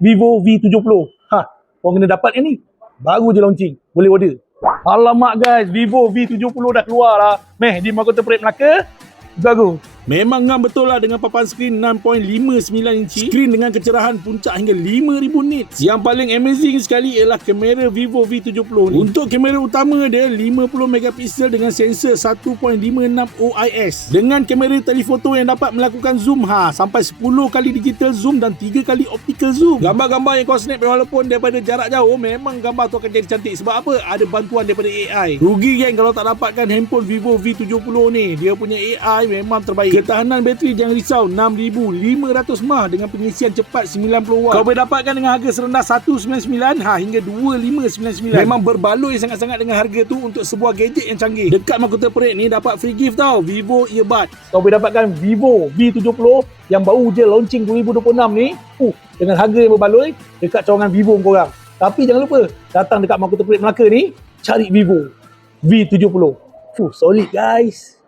Vivo V70. Korang kena dapat yang ni. Baru je launching. Boleh order. Alamak guys, Vivo V70 dah keluar lah. Meh, di Mahkota Parade Melaka. Bagus. Memang ngam betul lah dengan papan skrin 6.59 inci. Skrin dengan kecerahan puncak hingga 5000 nits. Yang paling amazing sekali ialah kamera Vivo V70 ni. Untuk kamera utama dia 50 megapiksel dengan sensor 1.56 OIS. Dengan kamera telefoto yang dapat melakukan zoom sampai 10 kali digital zoom dan 3 kali optical zoom. Gambar-gambar yang kau snap walaupun daripada jarak jauh, memang gambar tu akan jadi cantik. Sebab apa? Ada bantuan daripada AI. Rugi kan kalau tak dapatkan handphone Vivo V70 ni. Dia punya AI memang terbaik. Ketahanan bateri jangan risau, 6500 mAh dengan pengisian cepat 90W. Kau boleh dapatkan dengan harga serendah 199 hingga 2599. Memang berbaloi sangat-sangat dengan harga tu untuk sebuah gadget yang canggih. Dekat Mahkota Parade ni dapat free gift tau, Vivo Earbud. Kau boleh dapatkan Vivo V70 yang baru je launching 2026 ni. Dengan harga yang berbaloi dekat cawangan Vivo korang. Tapi jangan lupa datang dekat Mahkota Parade Melaka ni, cari Vivo V70. Solid guys.